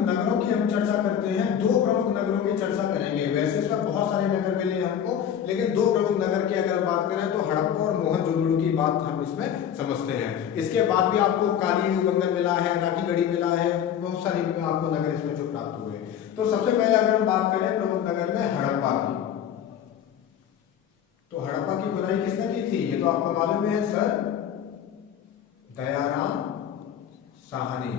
नगरों की हम चर्चा करते हैं। दो प्रमुख नगरों की चर्चा करेंगे। वैसे इसमें बहुत सारे नगर मिले हमको, लेकिन दो प्रमुख नगर की अगर बात करें तो हड़प्पा और मोहनजोदड़ो की बात हम इसमें समझते हैं। इसके बाद भी आपको कालीबंगन मिला है, राखीगढ़ी मिला है, बहुत सारी आपको नगर इसमें जो प्राप्त हुए। तो सबसे पहले अगर हम बात करें प्रमुख नगर में हड़प्पा की, तो हड़प्पा की खुदाई किसने की थी? ये तो आपको मालूम है सर दयाराम साहनी।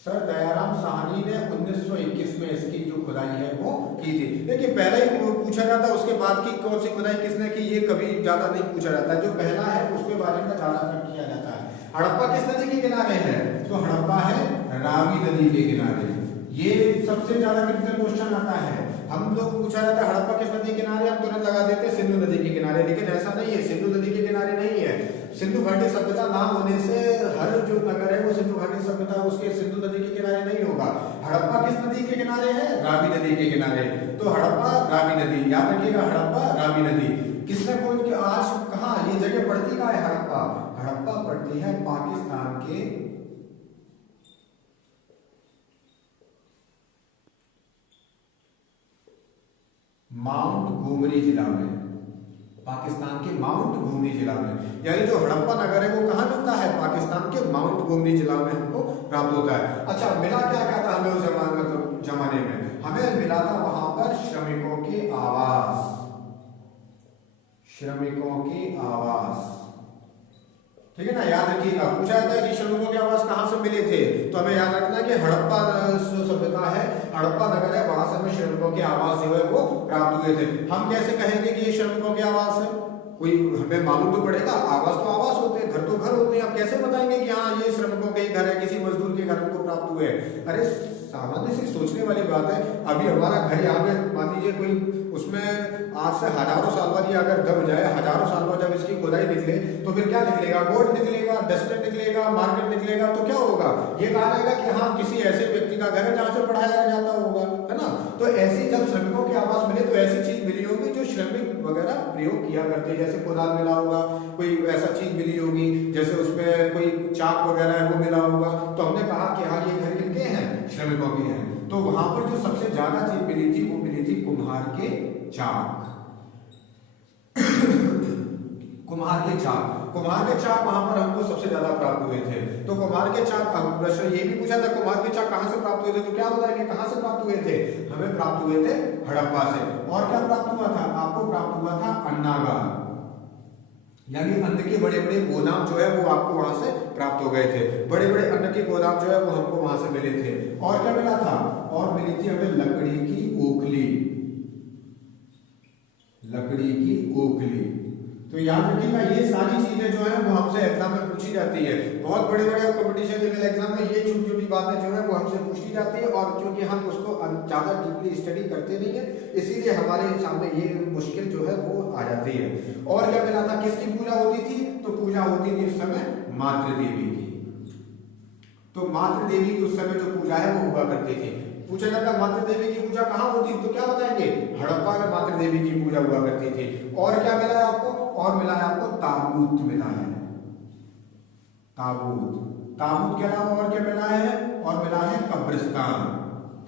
सर दयाराम साहनी ने 1921 में इसकी जो खुदाई है वो की थी। देखिए पहले ही पूछा जाता है, उसके बाद की कौन सी खुदाई किसने की ये कभी ज्यादा नहीं पूछा जाता। जो पहला है उसके बारे में ज्यादा फिट किया जाता है। हड़प्पा किस नदी के किनारे है? तो हड़प्पा है रावी नदी के किनारे। ये सबसे ज्यादा क्रिटिकल क्वेश्चन आता है। हम लोग पूछा जाता है हड़प्पा किस नदी के किनारे, हम तुरंत लगा देते हैं सिंधु नदी के किनारे, लेकिन ऐसा नहीं है, सिंधु नदी के किनारे नहीं है। सिंधु घाटी सभ्यता ना होने से हर जो नगर है वो सिंधु घाटी सभ्यता उसके सिंधु नदी के किनारे नहीं होगा। हड़प्पा किस नदी के किनारे है? रावी नदी के किनारे। तो हड़प्पा रावी नदी, याद रखिएगा हड़प्पा रावी नदी। किसने को आज कहा ये जगह पड़ती कहाँ है? हड़प्पा। हड़प्पा पड़ती है पाकिस्तान के माउंट गोमरी जिला में, पाकिस्तान के माउंट गोमरी जिला में। यानी जो हड़प्पा नगर है वो कहाँ मिलता है? पाकिस्तान के माउंट गोमरी जिला में हमको प्राप्त होता है। अच्छा मिला क्या क्या था हमें उस जमाने में? हमें मिला था वहां पर श्रमिकों के आवास, श्रमिकों के आवास, ठीक है ना। याद रखिएगा पूछा जाता है कि श्रमिकों के आवास कहां से मिले थे, तो हमें याद रखना है कि हड़प्पा सभ्यता है, हड़प्पा नगर है, वहां से हमें श्रमिकों के आवास जो है वो प्राप्त हुए थे। हम कैसे कहेंगे कि ये श्रमिकों के आवास है? कोई हमें मालूम तो पड़ेगा। आवास तो आवास होते हैं, घर तो घर होते हैं। आप कैसे बताएंगे कि हाँ ये श्रमिकों के घर है, किसी मजदूर के घर को प्राप्त हुए? अरे सामान्य से सोचने वाली बात है। अभी हमारा घर यहाँ पे मान लीजिए कोई उसमें आज से हजारों साल बाद ये अगर दब जाए, हजारों साल बाद जब इसकी खुदाई निकले तो फिर क्या निकलेगा? बोर्ड निकलेगा, डस्टर निकलेगा, मार्केट निकलेगा। तो क्या होगा? ये कहा जाएगा कि हाँ किसी ऐसे व्यक्ति का घर है जहां से पढ़ाया जाता होगा, है ना। तो ऐसी जब श्रमिकों के आवास मिले तो ऐसी चीज मिली होगी जो श्रमिक वगैरह प्रयोग किया करते हैं। जैसे कुदाल मिला होगा, कोई ऐसा चीज मिली होगी, जैसे उसमें कोई चाक वगैरह है वो मिला होगा। तो हमने कहा कि हाँ ये घर किनके हैं? श्रमिकों के हैं। तो वहां पर जो सबसे ज्यादा चीज मिली थी वो मिली थी कुम्हार के चाक। कुम्हार के चाक, कुम्हार के चाक वहां पर हमको सबसे ज्यादा प्राप्त हुए थे। तो कुम्हार के चाक, प्रश्न ये भी पूछा था कुम्हार के चाक कहां से प्राप्त हुए थे, तो क्या बताएंगे कहां से प्राप्त हुए थे? हमें प्राप्त हुए थे हड़प्पा से। और क्या प्राप्त हुआ था? आपको प्राप्त हुआ था अन्नागार, यानी अन्न के बड़े बड़े गोदाम जो है वो आपको वहां से प्राप्त हो गए थे। बड़े बड़े अन्न के गोदाम जो है वो हमको वहां से मिले थे। और क्या मिला था? और मिली थी हमें लकड़ी की ओखली, लकड़ी की ओखली। तो याद रखिएगा ये सारी चीजें जो है वो हमसे एग्जाम में पूछी जाती है। बहुत बड़े बड़े कंपटीशन लेवल एग्जाम में ये छोटी छोटी बातें जो है वो हमसे पूछी जाती है, और क्योंकि हम उसको ज्यादा डीपली स्टडी करते नहीं है इसीलिए हमारे सामने ये मुश्किल जो है वो आ जाती है। और क्या मिला था? किसकी पूजा होती थी? तो पूजा होती थी उस समय मातृ देवी की। तो मातृ देवी की उस समय जो पूजा है वो हुआ करती थी। पूछा जाता मातृ देवी की पूजा कहाँ होती? तो क्या बताएंगे? हड़प्पा में मातृ देवी की पूजा हुआ करती थी। और क्या मिला है आपको? और मिला है आपको ताबूत मिला है, ताबूत। ताबूत के अलावा और क्या मिला है? और मिला है कब्रिस्तान,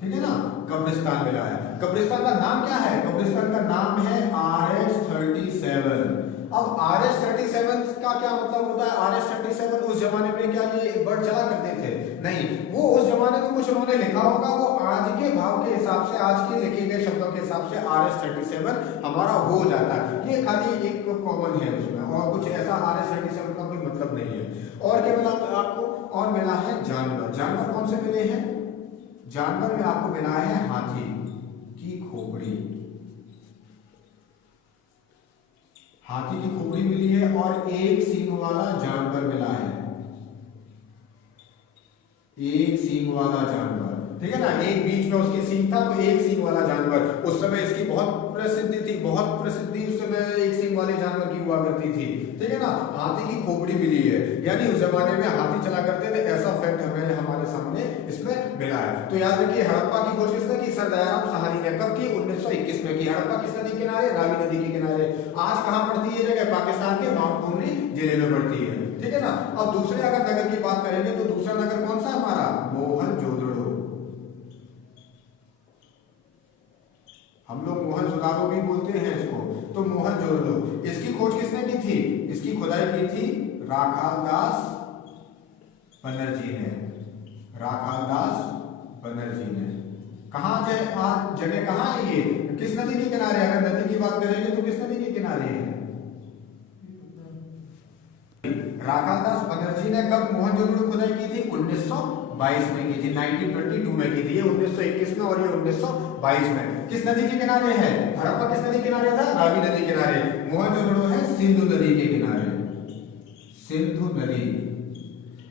ठीक है ना। कब्रिस्तान मिला है। कब्रिस्तान का नाम क्या है? कब्रिस्तान का नाम है RH-37। अब RH-37 का क्या मतलब होता है? RH-37 उस जमाने में क्या ये वर्ड चला करते थे? नहीं, वो उस जमाने में कुछ उन्होंने लिखा होगा, वो आज के भाव के हिसाब से, आज के लिखे गए शब्दों के हिसाब से RH-37 हमारा हो जाता है। ये खाली एक कॉमन है उसमें, और कुछ ऐसा RH-37 का कोई मतलब नहीं है। और क्या मिला आपको? और मिला है जानवर। जानवर कौन से मिले हैं? जानवर में आपको मिला है हाथी की खोपड़ी, हाथी की खोपड़ी मिली है, और एक सींग वाला जानवर मिला है, एक सींग वाला जानवर, ठीक है ना। एक बीच में उसकी सींग था, तो एक सींग वाला जानवर। उस समय इसकी बहुत प्रसिद्धि थी, बहुत प्रसिद्धि उस समय एक सींग वाले जानवर की हुआ करती थी, ठीक है ना। हाथी की खोपड़ी मिली है, यानी उस जमाने में हाथी चला करते थे, ऐसा फैक्ट हमें हमारे सामने इसमें मिला है। तो याद रखिए हड़प्पा की खोज किसने की? सर दयाराम साहनी ने। कब की? 1921 में की। हड़प्पा किस नदी के किनारे? रावी नदी के किनारे। आज कहां पड़ती है ये जगह? पाकिस्तान के माउंट गोमरी जिले में पड़ती है। ठीक है ना। अब दूसरे अगर नगर की बात करेंगे तो दूसरा नगर कौन सा है हमारा, मोहनजोदड़ो। हम लोग मोहनजोदारो भी बोलते हैं इसको, तो मोहनजोदड़ो। इसकी खोज किसने की थी, इसकी खुदाई की थी राखालदास बनर्जी ने, राखालदास बनर्जी ने। कहाँ जगह कहाँ है ये, किस नदी के किनारे, अगर नदी की बात करेंगे तो किस नदी के किनारे है, राखालदास बनर्जी ने कब मोहनजोदड़ो खुदाई की थी, 1922 में की थी, 1922 में की थी, 1921 में और ये 1922 में। किस नदी के किनारे है, हड़प्पा किस नदी के किनारे था, रावी नदी के किनारे, मोहनजोदड़ो है सिंधु नदी के किनारे, सिंधु नदी।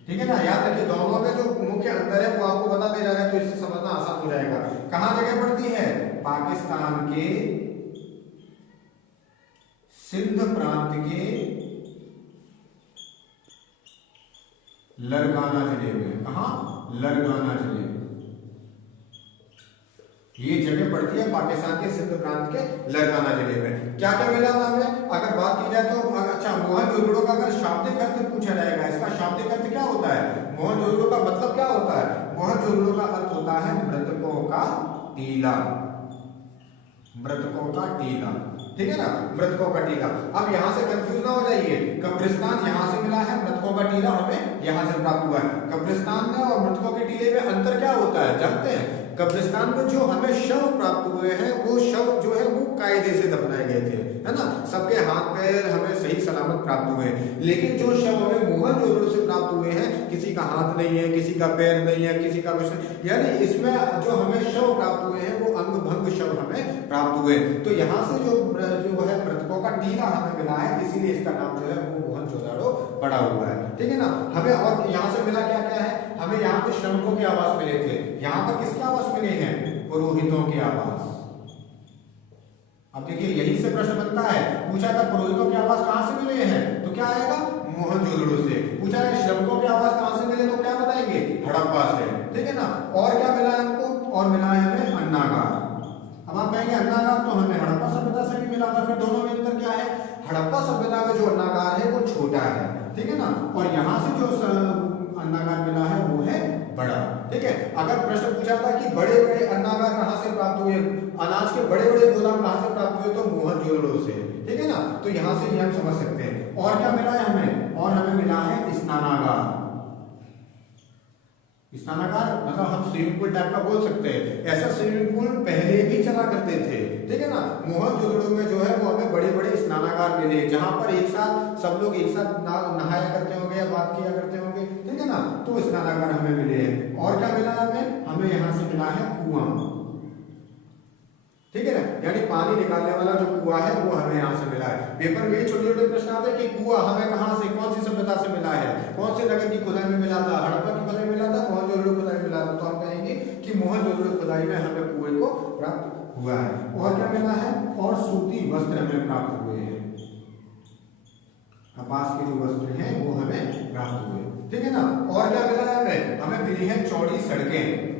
ठीक है ना। याद रखिए दोनों में जो मुख्य अंतर है वो आपको बताते जा रहे हैं, तो इससे समझना आसान हो जाएगा। कहां जगह पड़ती है, पाकिस्तान के सिंध प्रांत के लरगाना जिले में। कहा, लरगाना जिले में ये जगह पड़ती है, पाकिस्तान के सिंध प्रांत के लरगाना जिले में। क्या क्या मिला था हमें, अगर बात की जाए तो अच्छा, मोहनजोदड़ो का अगर शाब्दिक अर्थ पूछा जाएगा, इसका शाब्दिक अर्थ क्या होता है, मोहनजोदड़ो का मतलब क्या होता है, मोहनजोदड़ो का अर्थ होता है मृतकों का टीला, मृतकों का टीला। ठीक है ना, मृतकों का टीला। अब यहां से कंफ्यूज ना हो जाइए, कब्रिस्तान यहां से मिला है, मृतकों का टीला हमें यहां से प्राप्त हुआ है। कब्रिस्तान में और मृतकों के टीले में अंतर क्या होता है जानते हैं, कब्रिस्तान में जो हमें शव प्राप्त हुए हैं वो शव जो है वो कायदे से दफनाए गए थे, है ना, सबके हाथ पैर हमें सही सलामत प्राप्त हुए हैं। लेकिन जो शव हमें मोहनजोदड़ो से प्राप्त हुए हैं, किसी का हाथ नहीं है, किसी का पैर नहीं है, किसी का कुछ, यानी इसमें जो हमें शव प्राप्त हुए हैं वो अंग भंग शव हमें प्राप्त हुए। तो यहाँ से जो है मृतकों का टीला हमें मिला है, इसीलिए इसका नाम जो है वो मोहनजोदड़ो पड़ा हुआ है। ठीक है ना। हमें और यहाँ से मिला क्या क्या है, हमें यहाँ पे श्रमिकों के आवास मिले थे, यहाँ पर किसके आवास मिले हैं, पुरोहितों के आवास। अब देखिए यही से प्रश्न बनता है, पूछा था पुरोहितों के आवास कहां से मिले हैं, तो क्या आएगा, मोहनजोदड़ो से। पूछा है श्रमिकों के आवास कहां से मिले, तो क्या बताएंगे, हड़प्पा से। ठीक है ना। और क्या मिला है हमको, और मिला है हमें अन्नागार। अब आप कहेंगे अन्नागार तो हमें हड़प्पा सभ्यता से भी मिला था, फिर दोनों में अंतर क्या है, हड़प्पा सभ्यता में जो अन्नागार है वो छोटा है, ठीक है ना, और यहाँ से जो अन्नागार मिला है वो है बड़ा। ठीक है। अगर प्रश्न पूछा था कि बड़े बड़े अन्नागार कहाँ से प्राप्त हुए, अनाज के बड़े बड़े गोदाम कहाँ से प्राप्त हुए, तो मोहनजोदड़ो से। ठीक है ना। तो यहाँ से भी हम समझ सकते हैं। और क्या मिला है हमें, और हमें मिला है स्नानागार। स्नानागार मतलब हम स्विमिंग पूल टाइप का बोल सकते हैं, ऐसा स्विमिंग पूल पहले भी चला करते थे। ठीक है ना। मोहनजोदड़ो में जो है वो हमें बड़े बड़े स्नानागार मिले, जहां पर एक साथ सब लोग एक साथ नहाया करते होंगे या बात किया करते होंगे। ठीक है ना। तो स्नानागार हमें मिले हैं। और क्या मिला हमें यहाँ से मिला है कुआं। ठीक है ना, यानी पानी निकालने वाला जो कुआं है वो हमें यहाँ से मिला है। पेपर में छोटे छोटे प्रश्न आते हैं कि कुआं हमें कहाँ से, कौन सी सभ्यता से मिला है, कौन से नगर की खुदाई में मिला था, हड़प्पा की खुदाई में मिला था, मोहनजोदड़ो खुदाई में मिला था। तो हम कहेंगे कि मोहनजोदड़ो खुदाई में हमें कुएं को प्राप्त हुआ है। और क्या मिला है, और सूती वस्त्र हमें प्राप्त हुए हैं, कपास के जो वस्त्र हैं वो हमें प्राप्त हुए। ठीक है ना। और क्या मिला है हमें मिली है चौड़ी सड़कें।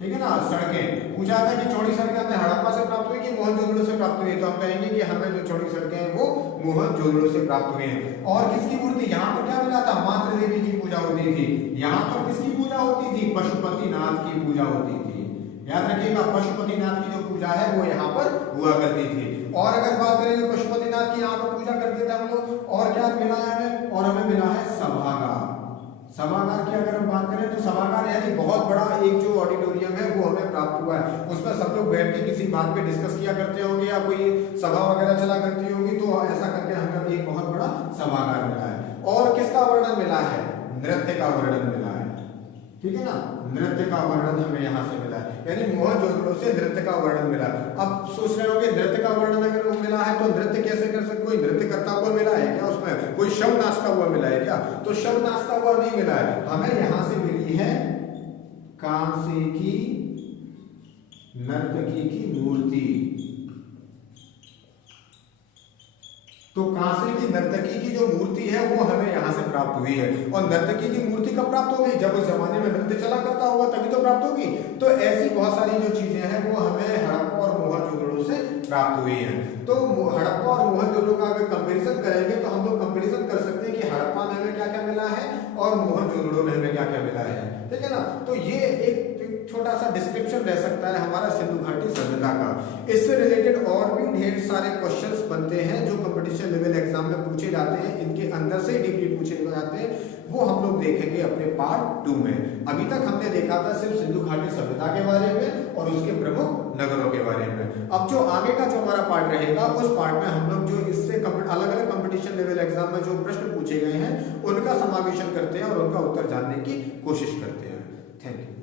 ठीक है ना, सड़कें। पूछा था कि चौड़ी सड़कें हमें हड़प्पा से प्राप्त हुई कि मोहनजोदड़ो से प्राप्त हुई, तो हम कहेंगे कि हमें जो चौड़ी सड़कें हैं वो मोहनजोदड़ो से प्राप्त हुई हैं। और किसकी मूर्ति, यहाँ पर क्या मिला था, मातृ देवी की पूजा होती थी। यहाँ पर किसकी पूजा होती थी, पशुपतिनाथ की पूजा होती थी। याद रखिएगा, पशुपतिनाथ की जो पूजा है वो यहाँ पर हुआ करती थी। और अगर बात करें पशुपतिनाथ की, यहाँ पर पूजा करते थे हम लोग। और क्या मिला है हमें, और हमें मिला है सभागार। सभागार की अगर हम बात करें तो सभागार यानी बहुत बड़ा एक जो ऑडिटोरियम है वो हमें प्राप्त हुआ है। उसमें सब लोग बैठ के किसी बात पे डिस्कस किया करते होंगे या कोई सभा वगैरह चला करती होगी, तो ऐसा करके हमें एक बहुत बड़ा सभागार मिला है। और किसका वर्णन मिला है, नृत्य का वर्णन मिला है। ठीक है ना, नृत्य का वर्णन हमें यहाँ से मिला है, यानी मोहनजोदड़ो से नृत्य का वर्णन मिला। अब सोच रहे होंगे नृत्य का वर्णन अगर वो मिला है तो नृत्य कैसे कर सकते, कोई नृत्य करता हुआ मिला है क्या, उसमें कोई शव नाचता हुआ मिला है क्या, तो शव नाचता हुआ नहीं मिला है। हमें यहाँ से मिली है कांसे की नर्तकी की मूर्ति। तो कांसे की नर्तकी की जो मूर्ति है वो हमें यहाँ से प्राप्त हुई है। और नर्तकी की मूर्ति कब प्राप्त होगी, जब उस जमाने में नृत्य चला करता होगा तभी तो प्राप्त होगी। तो ऐसी बहुत सारी जो चीजें हैं वो हमें हड़प्पा और मोहनजोदड़ो से प्राप्त हुई है। तो हड़प्पा और मोहनजोदड़ो का अगर कंपेरिजन करेंगे तो हम लोग हड़प्पा में हमें क्या क्या मिला है और मोहनजोदड़ो में हमें क्या क्या मिला है, ठीक है ना। तो ये एक छोटा सा डिस्क्रिप्शन रह सकता है हमारा सिंधु घाटी सभ्यता का। इससे रिलेटेड और भी ढेर सारे क्वेश्चंस बनते हैं जो कंपटीशन लेवल एग्जाम में पूछे जाते हैं, इनके अंदर से डीपली पूछे जाते हैं, वो हम लोग देखेंगे अपने पार्ट 2 में। अभी तक हमने देखा था सिर्फ सिंधु घाटी सभ्यता के बारे में और उसके प्रमुख नगरों के बारे में। अब जो आगे का जो हमारा पार्ट रहेगा उस पार्ट में हम लोग जो इससे अलग अलग कंपटीशन लेवल एग्जाम में जो प्रश्न पूछे गए हैं उनका समावेशन करते हैं और उनका उत्तर जानने की कोशिश करते हैं। Thank you.